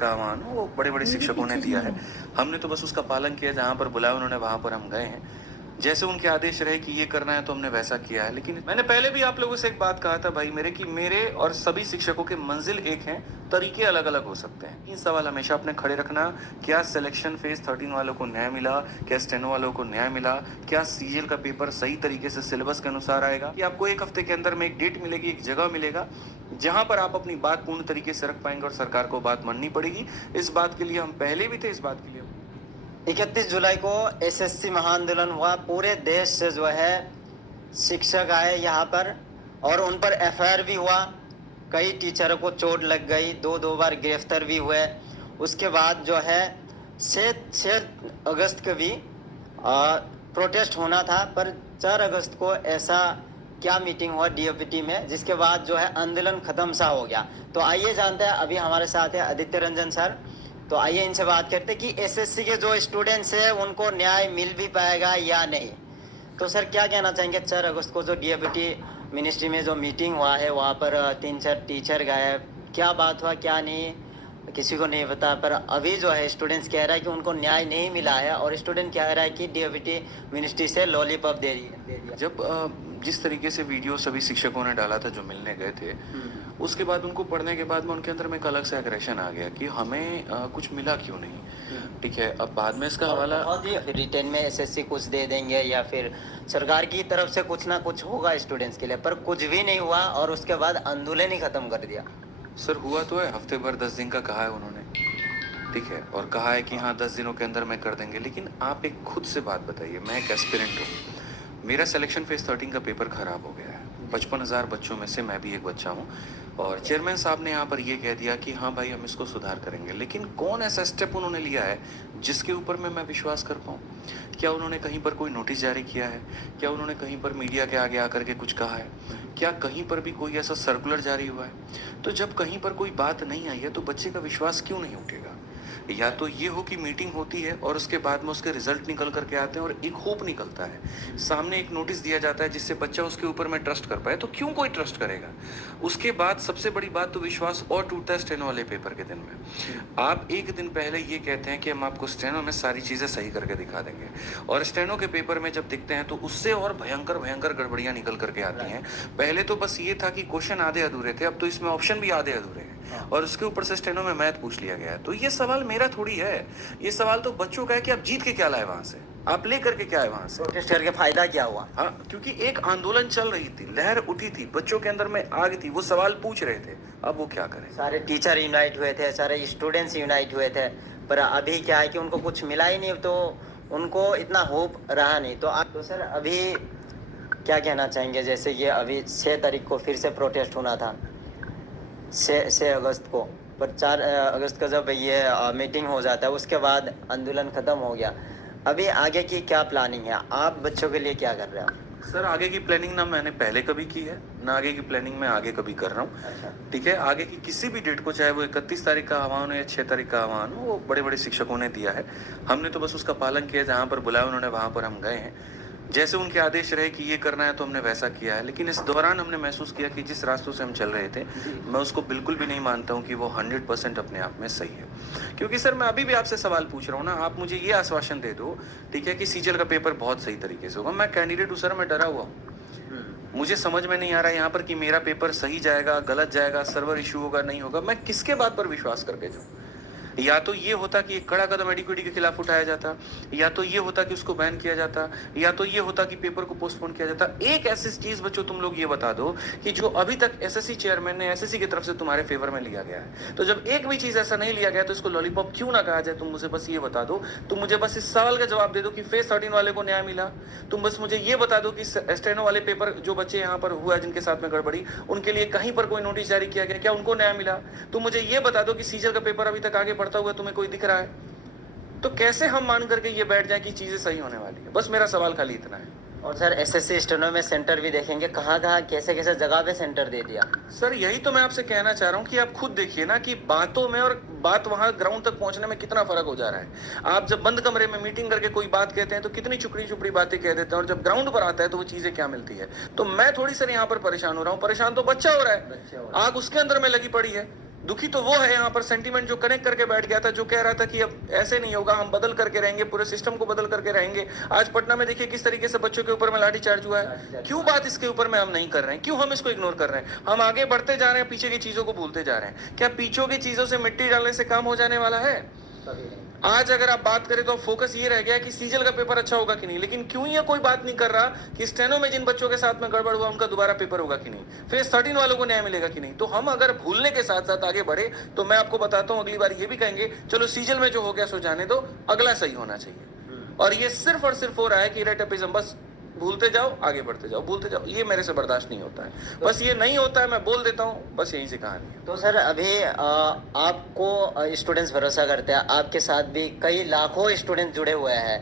का आह्वान वो बड़े बड़े शिक्षकों ने दिया है। हमने तो बस उसका पालन किया, जहाँ पर बुलाया उन्होंने वहाँ पर हम गए हैं। जैसे उनके आदेश रहे कि ये करना है तो हमने वैसा किया है। लेकिन मैंने पहले भी आप लोगों से एक बात कहा था भाई मेरे, कि मेरे और सभी शिक्षकों के मंजिल एक हैं, तरीके अलग अलग हो सकते हैं। ये सवाल हमेशा अपने खड़े रखना, क्या सिलेक्शन फेज 13 वालों को न्याय मिला, क्या स्टेनो वालों को न्याय मिला, क्या सीजीएल का पेपर सही तरीके से सिलेबस के अनुसार आएगा, कि आपको एक हफ्ते के अंदर में एक डेट मिलेगी, एक जगह मिलेगा जहां पर आप अपनी बात पूर्ण तरीके से रख पाएंगे और सरकार को बात माननी पड़ेगी। इस बात के लिए हम पहले भी थे, इस बात के लिए 31 जुलाई को एसएससी महाआंदोलन हुआ। पूरे देश से जो है शिक्षक आए यहाँ पर और उन पर एफआईआर भी हुआ। कई टीचरों को चोट लग गई, दो बार गिरफ्तार भी हुए। उसके बाद जो है 6 अगस्त को भी प्रोटेस्ट होना था, पर 4 अगस्त को ऐसा क्या मीटिंग हुआ डीओपीटी में, जिसके बाद जो है आंदोलन खत्म सा हो गया। तो आइए जानते हैं, अभी हमारे साथ है आदित्य रंजन सर। तो आइए इनसे बात करते हैं कि एसएससी के जो स्टूडेंट्स हैं उनको न्याय मिल भी पाएगा या नहीं। तो सर क्या कहना चाहेंगे, 4 अगस्त को जो डीओपीटी मिनिस्ट्री में जो मीटिंग हुआ है वहाँ पर 3-4 टीचर गए, क्या बात हुआ क्या नहीं किसी को नहीं पता, पर अभी जो है स्टूडेंट्स कह रहा है कि उनको न्याय नहीं मिला है और स्टूडेंट कह रहा है कि डीओपीटी मिनिस्ट्री से लॉलीपॉप दे दिया। जब जिस तरीके से वीडियो सभी शिक्षकों ने डाला था जो मिलने गए थे, उसके बाद उनको पढ़ने के बाद में उनके अंदर में एक अलग सा एग्रेशन आ गया कि हमें कुछ मिला क्यों नहीं। ठीक है, अब बाद में इसका हवाला फिर रिटर्न में एसएससी कुछ दे देंगे या फिर सरकार की तरफ से कुछ ना कुछ होगा स्टूडेंट्स के लिए, पर कुछ भी नहीं हुआ और उसके बाद आंदोलन ही खत्म कर दिया। सर हुआ तो है, हफ्ते भर 10 दिन का कहा है उन्होंने, ठीक है, और कहा है कि हाँ 10 दिनों के अंदर में कर देंगे। लेकिन आप एक खुद से बात बताइए, मैं एक एस्पिरेंट हूँ, मेरा सिलेक्शन फेज 13 का पेपर खराब हो गया है। 55,000 बच्चों में से मैं भी एक बच्चा हूँ और चेयरमैन साहब ने यहाँ पर ये कह दिया कि हाँ भाई हम इसको सुधार करेंगे। लेकिन कौन ऐसा स्टेप उन्होंने लिया है जिसके ऊपर में मैं विश्वास कर पाऊँ? क्या उन्होंने कहीं पर कोई नोटिस जारी किया है? क्या उन्होंने कहीं पर मीडिया के आगे आकर के कुछ कहा है? क्या कहीं पर भी कोई ऐसा सर्कुलर जारी हुआ है? तो जब कहीं पर कोई बात नहीं आई है तो बच्चे का विश्वास क्यों नहीं उठेगा? या तो ये हो कि मीटिंग होती है और उसके बाद में उसके रिजल्ट निकल करके आते हैं और एक होप निकलता है, सामने एक नोटिस दिया जाता है जिससे बच्चा उसके ऊपर में ट्रस्ट कर पाए, तो क्यों कोई ट्रस्ट करेगा? उसके बाद सबसे बड़ी बात तो विश्वास और टूटता है स्टेनो वाले पेपर के दिन में। आप एक दिन पहले ये कहते हैं कि हम आपको स्टेनो में सारी चीज़ें सही करके दिखा देंगे और स्टेनो के पेपर में जब दिखते हैं तो उससे और भयंकर भयंकर गड़बड़ियाँ निकल करके आती हैं। पहले तो बस ये था कि क्वेश्चन आधे अधूरे थे, अब तो इसमें ऑप्शन भी आधे अधूरे हैं और उसके ऊपर से स्टेनो में मैथ पूछ लिया गया है। तो ये सवाल मेरा थोड़ी है, ये सवाल तो बच्चों का है कि आप जीत के क्या लाए वहां से, आप ले करके क्या है वहां से, प्रोटेस्ट करके फायदा क्या हुआ? हाँ, क्योंकि एक आंदोलन चल रही थी, लहर उठी थी, बच्चों के अंदर में आग थी, वो सवाल पूछ रहे थे, अब वो क्या करें? सारे टीचर यूनाइट हुए थे, सारे स्टूडेंट्स यूनाइट हुए थे, पर अभी क्या है कि उनको कुछ मिला ही नहीं, तो उनको इतना होप रहा नहीं। तो आप तो सर अभी क्या कहना चाहेंगे, जैसे कि अभी 6 तारीख को फिर से प्रोटेस्ट होना था, 6 अगस्त को, पर 4 अगस्त का जब ये मीटिंग हो जाता है उसके बाद आंदोलन खत्म हो गया। अभी आगे की क्या प्लानिंग है, आप बच्चों के लिए क्या कर रहे हो? सर आगे की प्लानिंग ना मैंने पहले कभी की है, ना आगे की प्लानिंग मैं आगे कभी कर रहा हूँ। अच्छा। ठीक है, आगे की किसी भी डेट को, चाहे वो 31 तारीख का आह्वान हो या 6 तारीख का आह्वान हो, वो बड़े बड़े शिक्षकों ने दिया है, हमने तो बस उसका पालन किया, जहाँ पर बुलाया उन्होंने वहाँ पर हम गए हैं। जैसे उनके आदेश रहे कि ये करना है तो हमने वैसा किया है। लेकिन इस दौरान हमने महसूस किया कि जिस रास्तों से हम चल रहे थे, मैं उसको बिल्कुल भी नहीं मानता हूँ कि वो 100% अपने आप में सही है। क्योंकि सर मैं अभी भी आपसे सवाल पूछ रहा हूँ ना, आप मुझे ये आश्वासन दे दो, ठीक है, कि सीजीएल का पेपर बहुत सही तरीके से होगा। मैं कैंडिडेट हूँ सर, मैं डरा हुआ हूँ, मुझे समझ में नहीं आ रहा है यहाँ पर कि मेरा पेपर सही जाएगा, गलत जाएगा, सर्वर इशू होगा, नहीं होगा, मैं किसके बात पर विश्वास करके जाऊँ? या तो ये होता कि एक कड़ा कदम एडिक्विटी के खिलाफ उठाया जाता, या तो ये होता कि उसको बैन किया जाता, या तो ये होता कि पेपर को पोस्टपोन किया जाता। एक ऐसी चीज बच्चों तुम लोग ये बता दो कि जो अभी तक एसएससी चेयरमैन ने एसएससी की तरफ से तुम्हारे फेवर में लिया गया है, तो जब एक भी चीज ऐसा नहीं लिया गया तो इसको लॉलीपॉप क्यों ना कहा जाए? तुम मुझे बस ये बता दो, तुम मुझे बस इस सवाल का जवाब दे दो कि फेज 13 वाले को न्याय मिला। तुम बस मुझे ये बता दो कि स्टेनो वाले पेपर जो बच्चे यहाँ पर हुआ जिनके साथ में गड़बड़ी, उनके लिए कहीं पर कोई नोटिस जारी किया गया, क्या उनको न्याय मिला? तुम मुझे ये बता दो कि सीजीएल का पेपर अभी तक आगे बढ़ता हुआ तुम्हें कोई दिख रहा है? तो कैसे हम मान करके ये बैठ जाए कि चीजें सही होने वाली है? बस मेरा सवाल खाली इतना है। और सर एसएससी स्टेनो में सेंटर भी देखेंगे, कहाँ कहाँ कैसे कैसे जगह पे सेंटर दे दिया। सर यही तो मैं आपसे कहना चाह रहा हूँ कि आप खुद देखिए ना कि बातों में और बात वहां ग्राउंड तक पहुंचने में कितना फर्क हो जा रहा है। आप जब बंद कमरे में मीटिंग करके कोई बात कहते हैं तो कितनी चुपड़ी चुपड़ी बातें कह देते हैं, और जब ग्राउंड पर आता है तो वो चीजें क्या मिलती है। तो मैं थोड़ी सर यहाँ पर परेशान हो रहा हूँ, परेशान तो बच्चा हो रहा है, आग उसके अंदर में लगी पड़ी है, दुखी तो वो है यहाँ पर सेंटीमेंट जो कनेक्ट करके बैठ गया था, जो कह रहा था कि अब ऐसे नहीं होगा, हम बदल करके रहेंगे, पूरे सिस्टम को बदल करके रहेंगे। आज पटना में देखिए किस तरीके से बच्चों के ऊपर में लाठीचार्ज हुआ है। क्यों बात इसके ऊपर में हम नहीं कर रहे हैं? क्यों हम इसको इग्नोर कर रहे हैं? हम आगे बढ़ते जा रहे हैं, पीछे की चीजों को भूलते जा रहे हैं। क्या पीछे की चीजों से मिट्टी डालने से काम हो जाने वाला है? आज अगर आप बात करें तो फोकस ये रह गया कि सीजल का पेपर अच्छा होगा कि नहीं, लेकिन क्यों ये कोई बात नहीं कर रहा कि स्टेनो में जिन बच्चों के साथ में गड़बड़ हुआ उनका दोबारा पेपर होगा कि नहीं, फेज 13 वालों को न्याय मिलेगा कि नहीं। तो हम अगर भूलने के साथ साथ आगे बढ़े तो मैं आपको बताता हूं, अगली बार ये भी कहेंगे चलो सीजल में जो हो गया सो जाने दो, अगला सही होना चाहिए। और ये सिर्फ और सिर्फ हो रहा है कि रेटअपिज्म, बस भूलते जाओ, आगे बढ़ते जाओ, भूलते जाओ। ये मेरे से बर्दाश्त नहीं होता है। बस ये नहीं होता है, मैं बोल देता हूँ, बस यहीं से कहानी है। तो सर अभी आपको स्टूडेंट्स भरोसा करते हैं, आपके साथ भी कई लाखों स्टूडेंट जुड़े हुए हैं,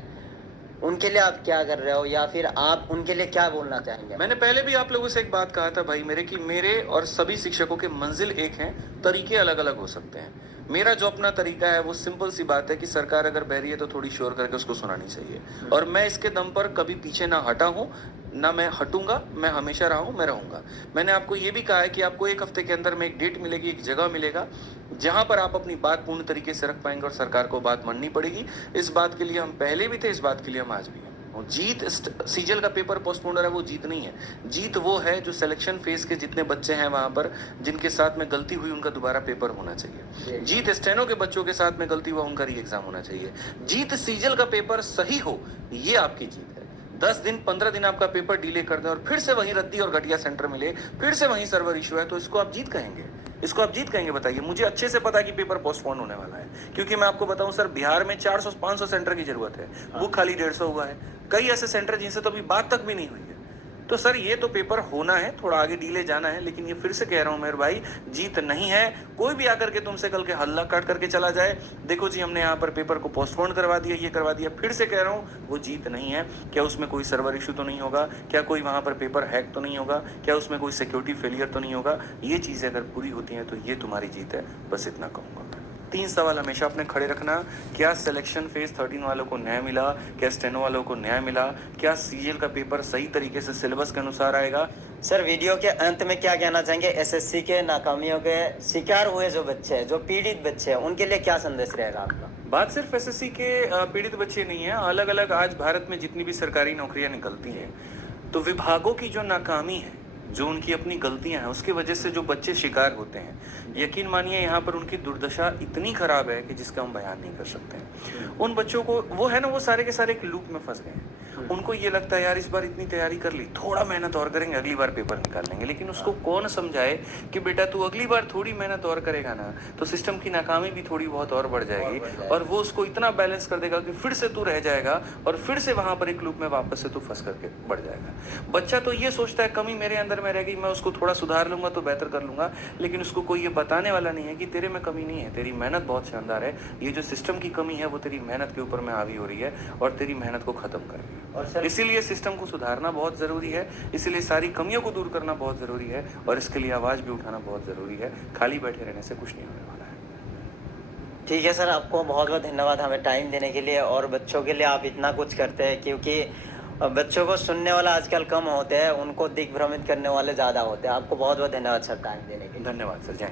उनके लिए आप क्या कर रहे हो या फिर आप उनके लिए क्या बोलना चाहेंगे? मैंने पहले भी आप लोगों से एक बात कहा था भाई मेरे, कि मेरे और सभी शिक्षकों के मंजिल एक हैं, तरीके अलग अलग हो सकते हैं। मेरा जो अपना तरीका है वो सिंपल सी बात है कि सरकार अगर बह रही है तो थोड़ी शोर करके उसको सुनानी चाहिए, और मैं इसके दम पर कभी पीछे ना हटा हूँ, ना मैं हटूंगा। मैं हमेशा रहा हूँ, मैं रहूंगा। मैंने आपको ये भी कहा है कि आपको एक हफ्ते के अंदर में एक डेट मिलेगी, एक जगह मिलेगा जहां पर आप अपनी बात पूर्ण तरीके से रख पाएंगे और सरकार को बात माननी पड़ेगी। इस बात के लिए हम पहले भी थे, इस बात के लिए हम आज भी हैं। जीत सीजल का पेपर पोस्टपोन है, वो जीत नहीं है। जीत वो है जो सिलेक्शन फेज के जितने बच्चे हैं वहां पर जिनके साथ में गलती हुई उनका दोबारा पेपर होना चाहिए। जीत स्टेनो के बच्चों के साथ में गलती हुआ उनका री एग्जाम होना चाहिए। जीत सीजल का पेपर सही हो, ये आपकी जीत है। 10 दिन 15 दिन आपका पेपर डिले कर दे और फिर से वही रद्दी और घटिया सेंटर मिले, फिर से वही सर्वर इशू है, तो इसको आप जीत कहेंगे? इसको आप जीत कहेंगे? बताइए। मुझे अच्छे से पता है कि पेपर पोस्टपोन होने वाला है, क्योंकि मैं आपको बताऊं सर, बिहार में 400-500 सेंटर की जरूरत है, बुक खाली 150 हुआ है। कई ऐसे सेंटर जिनसे तो अभी बात तक भी नहीं हुई है। तो सर ये तो पेपर होना है, थोड़ा आगे डिले जाना है, लेकिन ये फिर से कह रहा हूं मेरे भाई, जीत नहीं है। कोई भी आकर के तुमसे कल के हल्ला काट करके चला जाए, देखो जी हमने यहाँ पर पेपर को पोस्टपोन करवा दिया, ये करवा दिया, फिर से कह रहा हूँ वो जीत नहीं है। क्या उसमें कोई सर्वर इशू तो नहीं होगा? क्या कोई वहां पर पेपर हैक तो नहीं होगा? क्या उसमें कोई सिक्योरिटी फेलियर तो नहीं होगा? ये चीजें अगर पूरी होती हैं तो ये तुम्हारी जीत है, बस इतना कहूंगा। 3 सवाल हमेशा अपने खड़े रखना। क्या सिलेक्शन फेज 13 वालों को न्याय मिला? क्या स्टेनो वालों को न्याय मिला? क्या सीजीएल का पेपर सही तरीके से सिलेबस के अनुसार आएगा? सर वीडियो के अंत में क्या कहना चाहेंगे एसएससी के नाकामियों के शिकार हुए जो बच्चे हैं, जो पीड़ित बच्चे हैं, उनके लिए क्या संदेश रहेगा आपका? बात सिर्फ एसएससी के पीड़ित बच्चे नहीं है, अलग अलग आज भारत में जितनी भी सरकारी नौकरियां निकलती हैं, तो विभागों की जो नाकामी है, जो उनकी अपनी गलतियां हैं, उसकी वजह से जो बच्चे शिकार होते हैं, यकीन मानिए यहाँ पर उनकी दुर्दशा इतनी खराब है कि जिसका हम बयान नहीं कर सकते हैं। उन बच्चों को वो है ना, वो सारे के सारे एक लूप में फंस गए हैं। उनको ये लगता है यार इस बार इतनी तैयारी कर ली, थोड़ा मेहनत और करेंगे, अगली बार पेपर निकाल लेंगे। लेकिन उसको कौन समझाए कि बेटा तू अगली बार थोड़ी मेहनत और करेगा ना तो सिस्टम की नाकामी भी थोड़ी बहुत और बढ़ जाएगी, और वो उसको इतना बैलेंस कर देगा कि फिर से तू रह जाएगा और फिर से वहां पर एक लूप में वापस से तू फंस करके बढ़ जाएगा। बच्चा तो ये सोचता है कमी मेरे अंदर में रह गई, मैं उसको थोड़ा सुधार लूंगा तो बेहतर कर लूंगा, लेकिन उसको कोई ये बताने वाला नहीं है कि तेरे में कमी नहीं है, तेरी मेहनत बहुत शानदार है। ये जो सिस्टम की कमी है वो तेरी मेहनत के ऊपर में हावी हो रही है और तेरी मेहनत को खत्म कर रही है। और इसीलिए सिस्टम को सुधारना बहुत जरूरी है, इसीलिए सारी कमियों को दूर करना बहुत जरूरी है, और इसके लिए आवाज भी उठाना बहुत जरूरी है। खाली बैठे रहने से कुछ नहीं होने वाला है। ठीक है सर, आपको बहुत बहुत धन्यवाद हमें टाइम देने के लिए, और बच्चों के लिए आप इतना कुछ करते हैं, क्योंकि बच्चों को सुनने वाला आजकल कम होते हैं, उनको दिग्भ्रमित करने वाले ज़्यादा होते हैं। आपको बहुत बहुत धन्यवाद सर टाइम देने के लिए। धन्यवाद सर, जय हिंद।